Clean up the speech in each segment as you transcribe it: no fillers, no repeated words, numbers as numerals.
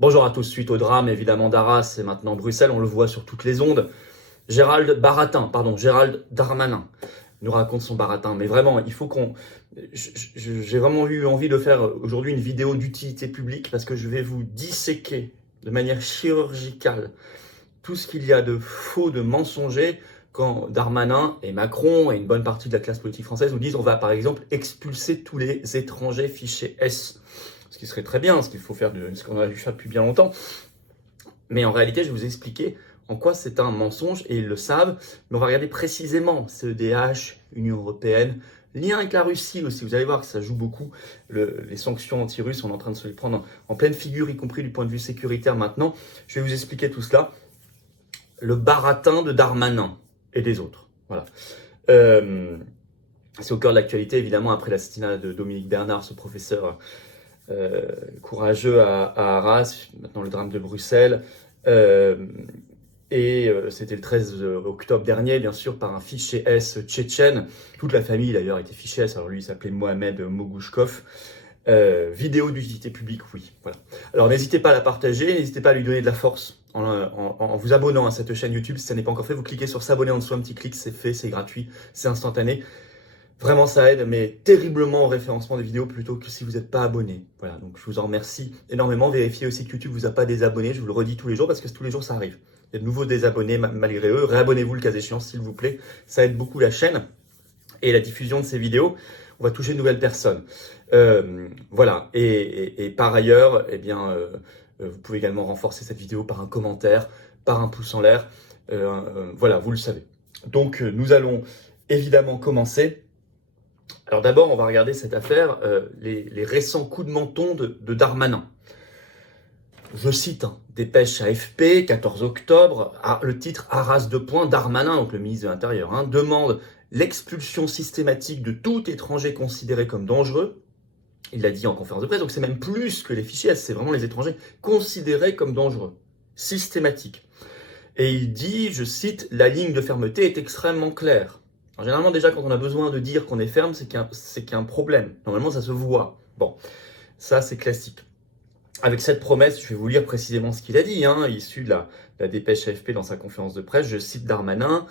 Bonjour à tous, suite au drame évidemment d'Arras et maintenant Bruxelles, on le voit sur toutes les ondes. Gérald Darmanin nous raconte son baratin. Mais vraiment, il faut qu'on... J'ai vraiment eu envie de faire aujourd'hui une vidéo d'utilité publique parce que je vais vous disséquer de manière chirurgicale tout ce qu'il y a de faux, de mensonger quand Darmanin et Macron et une bonne partie de la classe politique française nous disent on va par exemple expulser tous les étrangers fichés S. Ce qui serait très bien, ce qu'il faut faire, ce qu'on a dû faire depuis bien longtemps. Mais en réalité, je vais vous expliquer en quoi c'est un mensonge et ils le savent. Mais on va regarder précisément CEDH, Union Européenne, lien avec la Russie aussi. Vous allez voir que ça joue beaucoup. Les sanctions anti-russes, on est en train de se les prendre en pleine figure, y compris du point de vue sécuritaire maintenant. Je vais vous expliquer tout cela. Le baratin de Darmanin et des autres. Voilà. C'est au cœur de l'actualité, évidemment, après l'assassinat de Dominique Bernard, ce professeur courageux à Arras, maintenant le drame de Bruxelles. C'était le 13 octobre dernier, bien sûr, par un fiché S tchétchène. Toute la famille, d'ailleurs, était fiché S. Alors lui, il s'appelait Mohamed Mogouchkov. Vidéo d'utilité publique, oui. Voilà. Alors n'hésitez pas à la partager, n'hésitez pas à lui donner de la force en vous abonnant à cette chaîne YouTube. Si ça n'est pas encore fait, vous cliquez sur s'abonner en dessous, un petit clic, c'est fait, c'est gratuit, c'est instantané. Vraiment, ça aide, mais terriblement au référencement des vidéos plutôt que si vous n'êtes pas abonné. Voilà, donc je vous en remercie énormément. Vérifiez aussi que YouTube vous a pas désabonné. Je vous le redis tous les jours parce que tous les jours ça arrive. Il y a de nouveaux désabonnés malgré eux. Réabonnez-vous le cas échéant, s'il vous plaît. Ça aide beaucoup la chaîne et la diffusion de ces vidéos. On va toucher de nouvelles personnes. Voilà. Et par ailleurs, eh bien, vous pouvez également renforcer cette vidéo par un commentaire, par un pouce en l'air. Voilà, vous le savez. Donc, nous allons évidemment commencer. Alors d'abord, on va regarder cette affaire, les récents coups de menton de Darmanin. Je cite, dépêche AFP, 14 octobre, le titre Arras de points, Darmanin, donc le ministre de l'Intérieur, demande l'expulsion systématique de tout étranger considéré comme dangereux. Il l'a dit en conférence de presse, donc c'est même plus que les fichiers S, c'est vraiment les étrangers considérés comme dangereux, systématique. Et il dit, je cite, la ligne de fermeté est extrêmement claire. Alors, généralement, déjà, quand on a besoin de dire qu'on est ferme, c'est qu'il y a un problème. Normalement, ça se voit. Bon, ça, c'est classique. Avec cette promesse, je vais vous lire précisément ce qu'il a dit, issu de la dépêche AFP dans sa conférence de presse. Je cite Darmanin.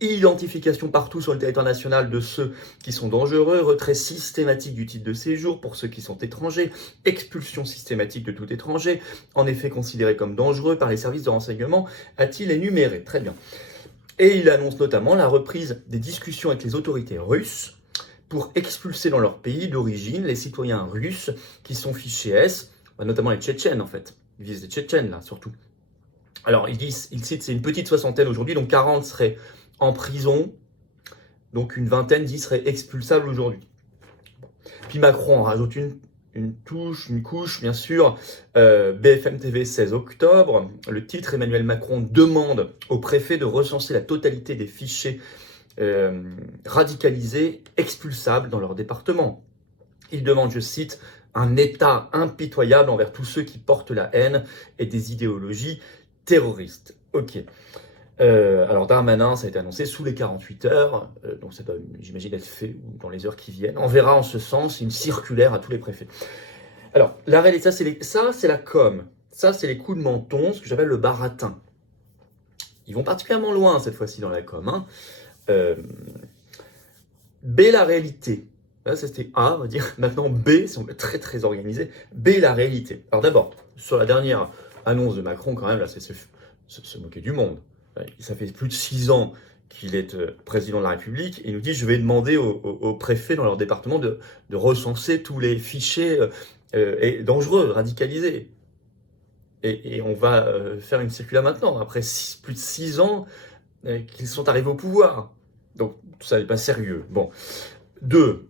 Identification partout sur le territoire national de ceux qui sont dangereux, retrait systématique du titre de séjour pour ceux qui sont étrangers, expulsion systématique de tout étranger, en effet considéré comme dangereux par les services de renseignement, a-t-il énuméré. Très bien. Et il annonce notamment la reprise des discussions avec les autorités russes pour expulser dans leur pays d'origine les citoyens russes qui sont fichés S, notamment les Tchétchènes en fait. Ils visent les Tchétchènes là surtout. Alors il cite, c'est une petite soixantaine aujourd'hui, donc 40 seraient en prison, donc une vingtaine d'y seraient expulsables aujourd'hui. Puis Macron en rajoute une couche, bien sûr. BFM TV, 16 octobre. Le titre, Emmanuel Macron demande au préfet de recenser la totalité des fichiers radicalisés, expulsables dans leur département. Il demande, je cite, un État impitoyable envers tous ceux qui portent la haine et des idéologies terroristes. Ok. Alors Darmanin, ça a été annoncé sous les 48 heures, donc ça doit, j'imagine, être fait dans les heures qui viennent. On verra en ce sens une circulaire à tous les préfets. Alors, la réalité, ça c'est la com. Ça, c'est les coups de menton, ce que j'appelle le baratin. Ils vont particulièrement loin cette fois-ci dans la com. B, la réalité. Là, ça c'était A, on va dire. Maintenant, B, si on est très très organisé. B, la réalité. Alors d'abord, sur la dernière annonce de Macron, quand même, là, c'est se moquer du monde. Ça fait plus de 6 ans qu'il est président de la République, et il nous dit, je vais demander aux préfets dans leur département de recenser tous les fichiers dangereux, radicalisés. Et on va faire une circulaire maintenant, après plus de 6 ans qu'ils sont arrivés au pouvoir. Donc, tout ça n'est pas sérieux. Bon. 2,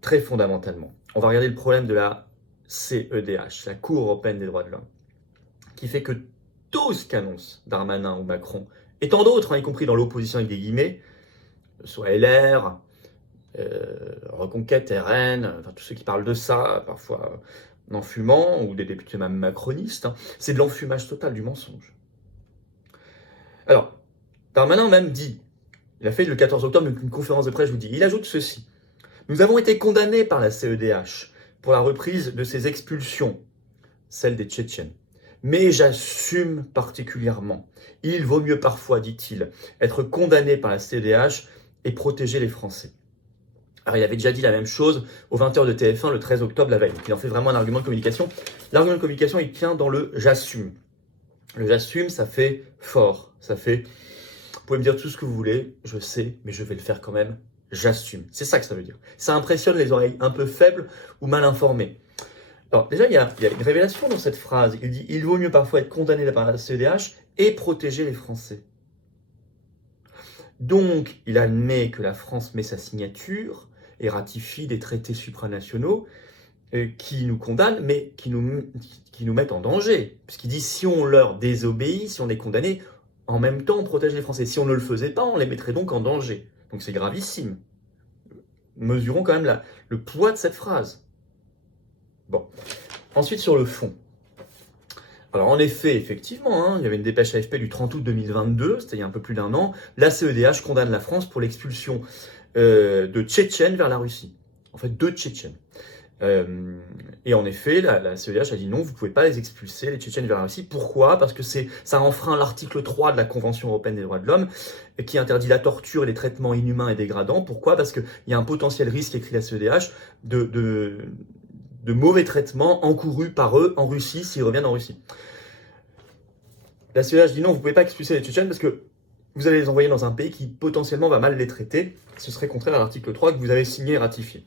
très fondamentalement, on va regarder le problème de la CEDH, la Cour européenne des droits de l'homme, qui fait que tout ce qu'annonce Darmanin ou Macron, et tant d'autres, y compris dans l'opposition avec des guillemets, soit LR, Reconquête, RN, enfin tous ceux qui parlent de ça, parfois en fumant, ou des députés même macronistes, c'est de l'enfumage total du mensonge. Alors, Darmanin même dit, il a fait le 14 octobre une conférence de presse, je vous dis, il ajoute ceci. Nous avons été condamnés par la CEDH pour la reprise de ces expulsions. celle des Tchétchènes. Mais j'assume particulièrement. Il vaut mieux parfois, dit-il, être condamné par la CEDH et protéger les Français. Alors, il avait déjà dit la même chose aux 20h de TF1 le 13 octobre la veille. Donc, il en fait vraiment un argument de communication. L'argument de communication, il tient dans le « j'assume ». Le « j'assume », ça fait fort. Ça fait « vous pouvez me dire tout ce que vous voulez, je sais, mais je vais le faire quand même. J'assume ». C'est ça que ça veut dire. Ça impressionne les oreilles un peu faibles ou mal informées. Alors, déjà, il y a une révélation dans cette phrase. Il dit « il vaut mieux parfois être condamné par la CEDH et protéger les Français ». Donc, il admet que la France met sa signature et ratifie des traités supranationaux qui nous condamnent, mais qui nous mettent en danger. Puisqu'il dit, si on leur désobéit, si on est condamné, en même temps, on protège les Français. Si on ne le faisait pas, on les mettrait donc en danger. Donc c'est gravissime. Mesurons quand même le poids de cette phrase. Bon. Ensuite, sur le fond. Alors en effet, effectivement, il y avait une dépêche AFP du 30 août 2022, c'était il y a un peu plus d'1 an, la CEDH condamne la France pour l'expulsion de Tchétchènes vers la Russie. En fait, 2 Tchétchènes. Et en effet, la CEDH a dit non, vous ne pouvez pas les expulser, les Tchétchènes vers la Russie. Pourquoi? Parce que ça enfreint l'article 3 de la Convention européenne des droits de l'homme, qui interdit la torture et les traitements inhumains et dégradants. Pourquoi? Parce qu'il y a un potentiel risque, écrit la CEDH, de mauvais traitements encourus par eux en Russie s'ils reviennent en Russie. La CEDH dit non, vous ne pouvez pas expulser les Tchétchènes parce que vous allez les envoyer dans un pays qui potentiellement va mal les traiter. Ce serait contraire à l'article 3 que vous avez signé et ratifié.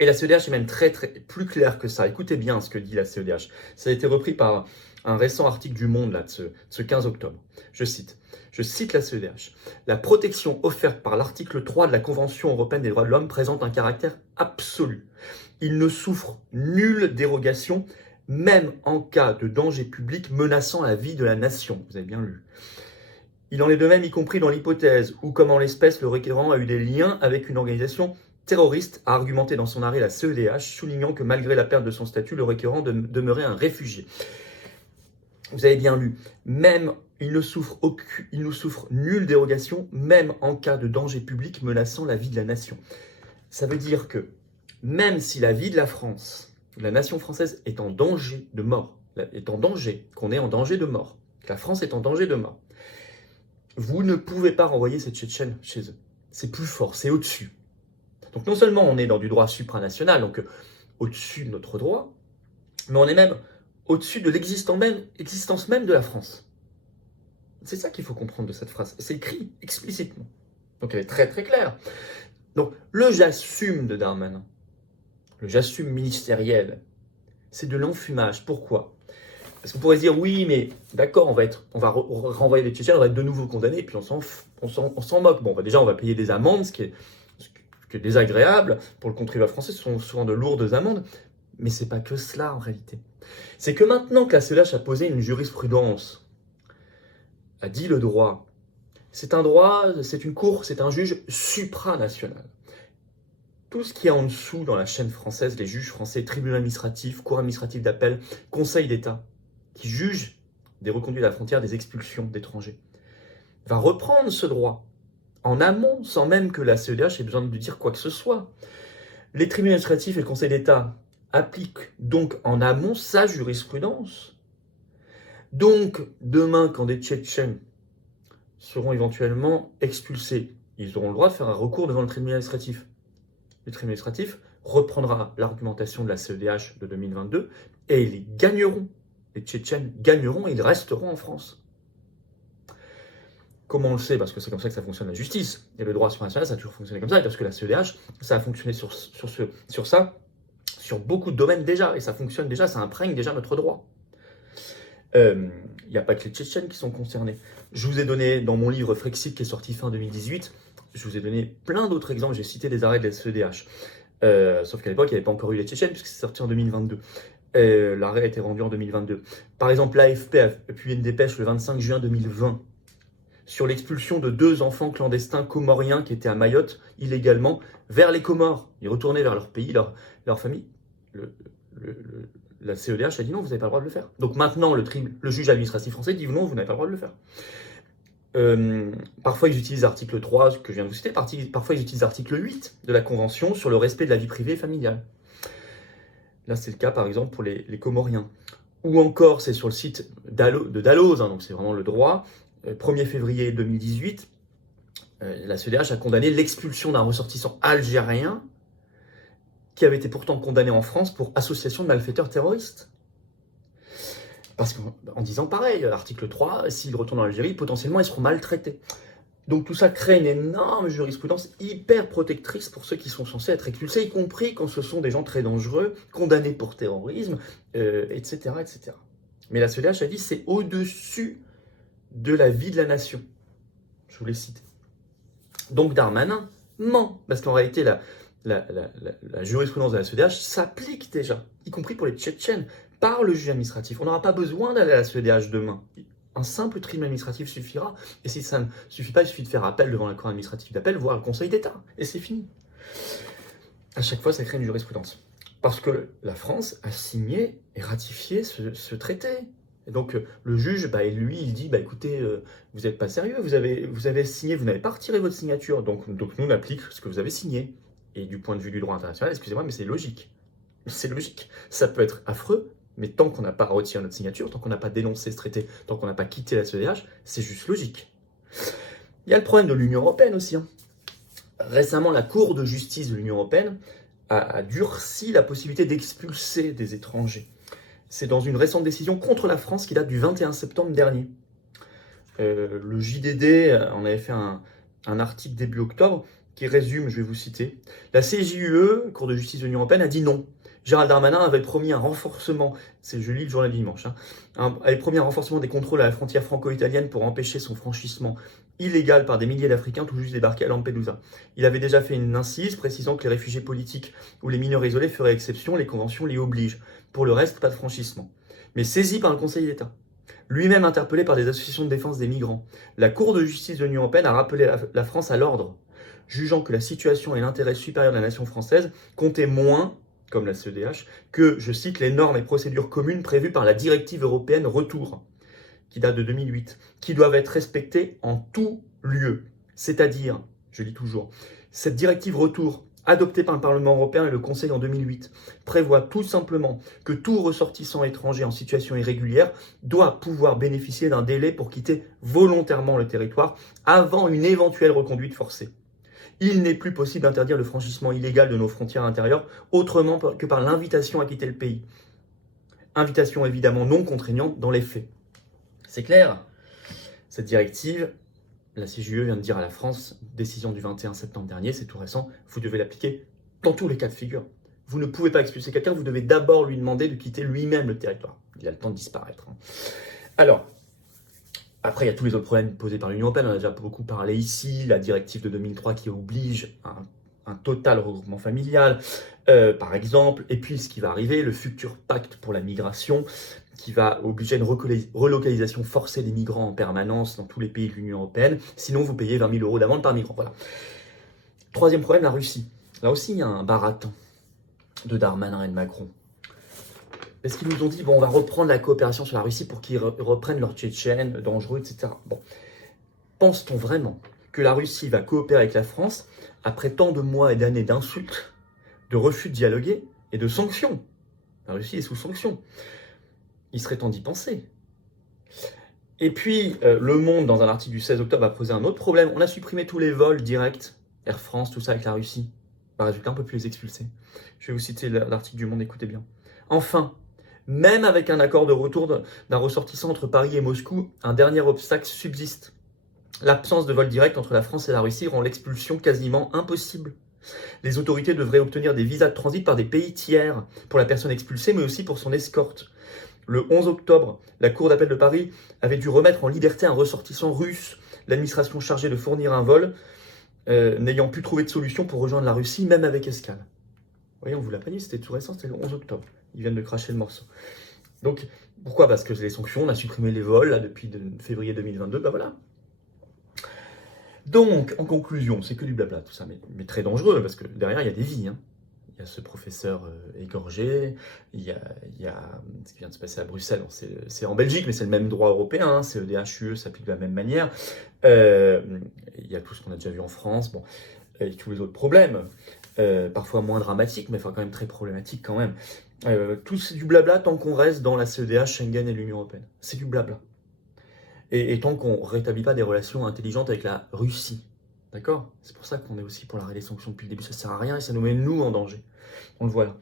Et la CEDH est même très plus claire que ça. Écoutez bien ce que dit la CEDH. Ça a été repris par un récent article du Monde là, de ce 15 octobre. Je cite la CEDH. La protection offerte par l'article 3 de la Convention européenne des droits de l'homme présente un caractère absolu. Il ne souffre nulle dérogation, même en cas de danger public menaçant la vie de la nation. Vous avez bien lu. Il en est de même, y compris dans l'hypothèse où, comme en l'espèce, le requérant a eu des liens avec une organisation terroriste, a argumenté dans son arrêt la CEDH, soulignant que malgré la perte de son statut, le requérant demeurait un réfugié. Vous avez bien lu. Même il ne souffre nulle dérogation, même en cas de danger public menaçant la vie de la nation. Ça veut dire que même si la vie de la France, de la nation française est en danger de mort, qu'on est en danger de mort, que la France est en danger de mort, vous ne pouvez pas renvoyer ces Tchétchènes chez eux. C'est plus fort, c'est au-dessus. Donc non seulement on est dans du droit supranational, donc au-dessus de notre droit, mais on est même au-dessus de l'existence même de la France. C'est ça qu'il faut comprendre de cette phrase. C'est écrit explicitement. Donc elle est très très claire. Donc le « j'assume » de Darmanin, le « j'assume » ministériel, c'est de l'enfumage. Pourquoi? Parce qu'on pourrait se dire, oui, mais d'accord, on va renvoyer les Tchétchènes, on va être de nouveau condamnés, et puis on s'en moque. Bon, déjà, on va payer des amendes, ce qui est désagréable pour le contribuable français, ce sont souvent de lourdes amendes, mais c'est pas que cela en réalité. C'est que maintenant que la CEDH a posé une jurisprudence, a dit le droit, c'est un droit, c'est une cour, c'est un juge supranational. Tout ce qui est en dessous dans la chaîne française, les juges français, tribunal administratif, cour administrative d'appel, conseil d'État, qui juge des reconduites à la frontière, des expulsions d'étrangers, va reprendre ce droit en amont, sans même que la CEDH ait besoin de dire quoi que ce soit. Les tribunaux administratifs et le Conseil d'État appliquent donc en amont sa jurisprudence. Donc, demain, quand des Tchétchènes seront éventuellement expulsés, ils auront le droit de faire un recours devant le tribunal administratif. Le tribunal administratif reprendra l'argumentation de la CEDH de 2022 et ils gagneront. Les Tchétchènes gagneront et ils resteront en France. Comment on le sait? Parce que c'est comme ça que ça fonctionne la justice. Et le droit supranational, ça a toujours fonctionné comme ça. Parce que la CEDH, ça a fonctionné sur ça, sur beaucoup de domaines déjà. Et ça fonctionne déjà, ça imprègne déjà notre droit. Il n'y a pas que les Tchétchènes qui sont concernés. Je vous ai donné, dans mon livre Frexit, qui est sorti fin 2018, je vous ai donné plein d'autres exemples. J'ai cité des arrêts de la CEDH. Sauf qu'à l'époque, il n'y avait pas encore eu les Tchétchènes, puisque c'est sorti en 2022. L'arrêt a été rendu en 2022. Par exemple, l'AFP a publié une dépêche le 25 juin 2020 sur l'expulsion de 2 enfants clandestins comoriens qui étaient à Mayotte illégalement vers les Comores. Ils retournaient vers leur pays, leur famille. La CEDH a dit non, vous n'avez pas le droit de le faire. Donc maintenant, le juge administratif français dit non, vous n'avez pas le droit de le faire. Parfois, ils utilisent l'article 3 que je viens de vous citer. Parfois, ils utilisent l'article 8 de la Convention sur le respect de la vie privée et familiale. Là, c'est le cas, par exemple, pour les Comoriens. ou encore c'est sur le site de Dalloz, hein, donc c'est vraiment le droit, 1er février 2018, la CEDH a condamné l'expulsion d'un ressortissant algérien qui avait été pourtant condamné en France pour association de malfaiteurs terroristes. Parce qu'en disant pareil, l'article 3, s'ils retournent en Algérie, potentiellement ils seront maltraités. Donc tout ça crée une énorme jurisprudence hyper protectrice pour ceux qui sont censés être expulsés, y compris quand ce sont des gens très dangereux, condamnés pour terrorisme, etc., etc. Mais la CEDH a dit c'est au-dessus de la vie de la nation. Je vous l'ai cité. Donc Darmanin ment, parce qu'en réalité la jurisprudence de la CEDH s'applique déjà, y compris pour les Tchétchènes, par le juge administratif. On n'aura pas besoin d'aller à la CEDH demain. Un simple tribunal administratif suffira. Et si ça ne suffit pas, il suffit de faire appel devant la cour administrative d'appel, voire le Conseil d'État. Et c'est fini. À chaque fois, ça crée une jurisprudence. Parce que la France a signé et ratifié ce traité. Et donc, le juge, lui, il dit, écoutez, vous n'êtes pas sérieux, vous avez signé, vous n'avez pas retiré votre signature. Donc nous, on applique ce que vous avez signé. Et du point de vue du droit international, excusez-moi, mais c'est logique. C'est logique. Ça peut être affreux, mais tant qu'on n'a pas retiré notre signature, tant qu'on n'a pas dénoncé ce traité, tant qu'on n'a pas quitté la CEDH, c'est juste logique. Il y a le problème de l'Union européenne aussi. Récemment, la Cour de justice de l'Union européenne a durci la possibilité d'expulser des étrangers. C'est dans une récente décision contre la France qui date du 21 septembre dernier. Le JDD en avait fait un article début octobre qui résume, je vais vous citer. La CJUE, Cour de justice de l'Union européenne, a dit non. Gérald Darmanin avait promis un renforcement, je lis le journal du dimanche, avait promis un renforcement des contrôles à la frontière franco-italienne pour empêcher son franchissement illégal par des milliers d'Africains tout juste débarqués à Lampedusa. Il avait déjà fait une incise précisant que les réfugiés politiques ou les mineurs isolés feraient exception, les conventions l'y obligent. Pour le reste, pas de franchissement. Mais saisi par le Conseil d'État, lui-même interpellé par des associations de défense des migrants, la Cour de justice de l'Union européenne a rappelé la France à l'ordre, jugeant que la situation et l'intérêt supérieur de la nation française comptaient moins, comme la CEDH, que, je cite, les normes et procédures communes prévues par la directive européenne Retour, qui date de 2008, qui doivent être respectées en tout lieu. C'est-à-dire, je lis toujours, cette directive Retour, adoptée par le Parlement européen et le Conseil en 2008, prévoit tout simplement que tout ressortissant étranger en situation irrégulière doit pouvoir bénéficier d'un délai pour quitter volontairement le territoire avant une éventuelle reconduite forcée. Il n'est plus possible d'interdire le franchissement illégal de nos frontières intérieures autrement que par l'invitation à quitter le pays. Invitation évidemment non contraignante dans les faits. C'est clair, cette directive, la CJUE vient de dire à la France, décision du 21 septembre dernier, c'est tout récent, vous devez l'appliquer dans tous les cas de figure. Vous ne pouvez pas expulser quelqu'un, vous devez d'abord lui demander de quitter lui-même le territoire. Il a le temps de disparaître. Alors, après, il y a tous les autres problèmes posés par l'Union européenne, on en a déjà beaucoup parlé ici, la directive de 2003 qui oblige un total regroupement familial, par exemple, et puis ce qui va arriver, le futur pacte pour la migration, qui va obliger une relocalisation forcée des migrants en permanence dans tous les pays de l'Union européenne, sinon vous payez 20 000 € d'amende par migrant. Voilà. Troisième problème, la Russie. Là aussi, il y a un baratin de Darmanin et de Macron. Parce qu'ils nous ont dit, on va reprendre la coopération sur la Russie pour qu'ils reprennent leurs Tchétchènes dangereux, etc. Bon, pense-t-on vraiment que la Russie va coopérer avec la France après tant de mois et d'années d'insultes, de refus de dialoguer et de sanctions? La Russie est sous sanctions. Il serait temps d'y penser. Et puis, Le Monde, dans un article du 16 octobre, a posé un autre problème. On a supprimé tous les vols directs, Air France, tout ça avec la Russie. Par résultat, on ne peut plus les expulser. Je vais vous citer l'article du Monde, écoutez bien. Enfin, même avec un accord de retour d'un ressortissant entre Paris et Moscou, un dernier obstacle subsiste. L'absence de vol direct entre la France et la Russie rend l'expulsion quasiment impossible. Les autorités devraient obtenir des visas de transit par des pays tiers pour la personne expulsée, mais aussi pour son escorte. Le 11 octobre, la Cour d'appel de Paris avait dû remettre en liberté un ressortissant russe, l'administration chargée de fournir un vol, n'ayant pu trouver de solution pour rejoindre la Russie, même avec escale. Vous voyez, on vous l'a pas dit, c'était tout récent, c'était le 11 octobre. Ils viennent de cracher le morceau. Donc, pourquoi? Parce que les sanctions, on a supprimé les vols là, depuis février 2022, voilà. Donc, en conclusion, c'est que du blabla, tout ça, mais très dangereux, parce que derrière, il y a des vies. Il y a ce professeur égorgé, il y a ce qui vient de se passer à Bruxelles, c'est en Belgique, mais c'est le même droit européen, CEDH, UE s'applique de la même manière. Il y a tout ce qu'on a déjà vu en France. Bon. et tous les autres problèmes, parfois moins dramatiques, mais enfin quand même très problématiques quand même. Tout c'est du blabla tant qu'on reste dans la CEDH, Schengen et l'Union européenne. C'est du blabla. Et tant qu'on ne rétablit pas des relations intelligentes avec la Russie. D'accord? C'est pour ça qu'on est aussi pour l'arrêt des sanctions depuis le début. Ça sert à rien et ça nous met nous en danger. On le voit là.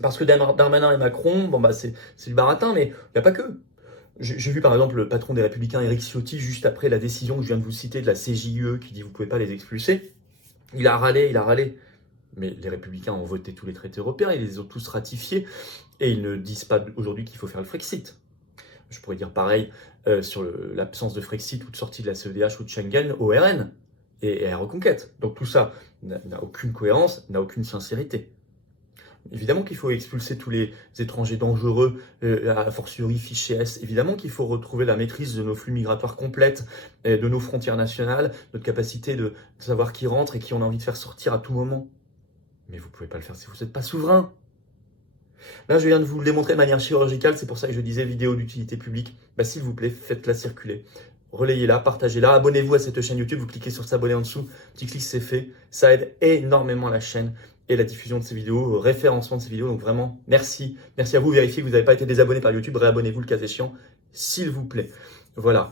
Parce que Darmanin et Macron, bon bah c'est du baratin, mais il n'y a pas que. J'ai vu par exemple le patron des Républicains, Éric Ciotti, juste après la décision que je viens de vous citer de la CJUE qui dit vous ne pouvez pas les expulser. Il a râlé. Mais les Républicains ont voté tous les traités européens, ils les ont tous ratifiés, et ils ne disent pas aujourd'hui qu'il faut faire le Frexit. Je pourrais dire pareil sur l'absence de Frexit ou de sortie de la CEDH ou de Schengen au RN et à la reconquête. Donc tout ça n'a aucune cohérence, n'a aucune sincérité. Évidemment qu'il faut expulser tous les étrangers dangereux, a fortiori fichés S. Évidemment qu'il faut retrouver la maîtrise de nos flux migratoires complètes, de nos frontières nationales, notre capacité de savoir qui rentre et qui on a envie de faire sortir à tout moment. Mais vous ne pouvez pas le faire si vous n'êtes pas souverain. Là, je viens de vous le démontrer de manière chirurgicale, c'est pour ça que je disais vidéo d'utilité publique. Bah, s'il vous plaît, faites-la circuler. Relayez-la, partagez-la, abonnez-vous à cette chaîne YouTube, vous cliquez sur s'abonner en dessous, petit clic, c'est fait. Ça aide énormément la chaîne et la diffusion de ces vidéos, référencement de ces vidéos. Donc vraiment, merci. Merci à vous. Vérifiez que vous n'avez pas été désabonné par YouTube, réabonnez-vous le cas échéant, s'il vous plaît. Voilà.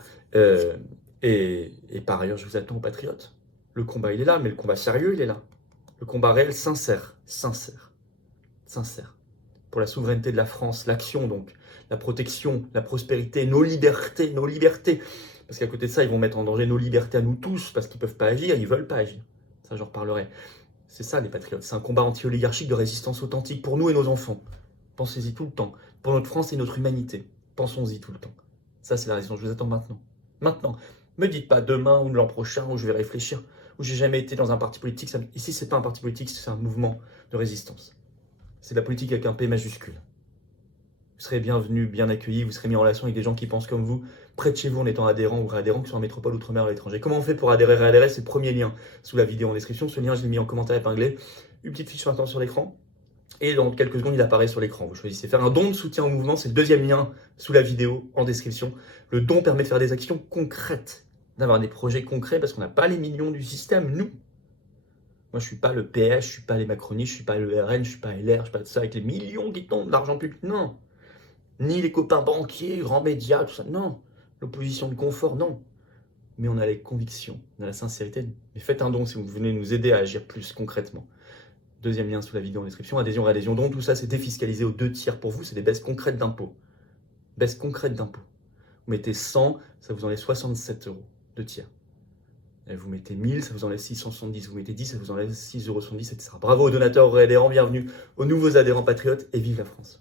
Et par ailleurs, je vous attends aux patriotes. Le combat, il est là, mais le combat sérieux, il est là. Le combat réel, sincère. Pour la souveraineté de la France, l'action donc, la protection, la prospérité, nos libertés. Parce qu'à côté de ça, ils vont mettre en danger nos libertés à nous tous, parce qu'ils ne peuvent pas agir, ils ne veulent pas agir. Ça, j'en reparlerai. C'est ça, les patriotes. C'est un combat anti-oligarchique de résistance authentique pour nous et nos enfants. Pensez-y tout le temps. Pour notre France et notre humanité. Pensons-y tout le temps. Ça, c'est la résistance. Je vous attends maintenant. Maintenant. Me dites pas demain ou l'an prochain où je vais réfléchir, où j'ai jamais été dans un parti politique. Ici, c'est pas un parti politique, c'est un mouvement de résistance. C'est de la politique avec un P majuscule. Vous serez bienvenus, bien accueillis, vous serez mis en relation avec des gens qui pensent comme vous, près de chez vous en étant adhérent ou réadhérent, qui sont en métropole, outre-mer ou à l'étranger. Comment on fait pour adhérer, réadhérer? C'est le premier lien sous la vidéo en description. Ce lien, je l'ai mis en commentaire épinglé. Une petite fiche maintenant sur l'écran. Et dans quelques secondes, il apparaît sur l'écran. Vous choisissez faire un don de soutien au mouvement. C'est le deuxième lien sous la vidéo en description. Le don permet de faire des actions concrètes, d'avoir des projets concrets parce qu'on n'a pas les millions du système, nous. Moi, je ne suis pas le PS, je ne suis pas les macronistes, je ne suis pas le RN, je ne suis pas LR, je ne suis pas de ça avec les millions qui tombent d'argent public. Non. Ni les copains banquiers, grands médias, tout ça. Non. L'opposition de confort, non. Mais on a les convictions, on a la sincérité. Mais faites un don si vous venez nous aider à agir plus concrètement. Deuxième lien sous la vidéo en description. Adhésion, réadhésion, don. Tout ça, c'est défiscalisé aux 2/3 pour vous. C'est des baisses concrètes d'impôts. Baisses concrètes d'impôts. Vous mettez 100, ça vous enlève 67 €. 2/3. Vous mettez 1000, ça vous enlève 670. Vous mettez 10, ça vous enlève 6,70 €, etc. Bravo aux donateurs, aux adhérents, bienvenue aux nouveaux adhérents patriotes et vive la France.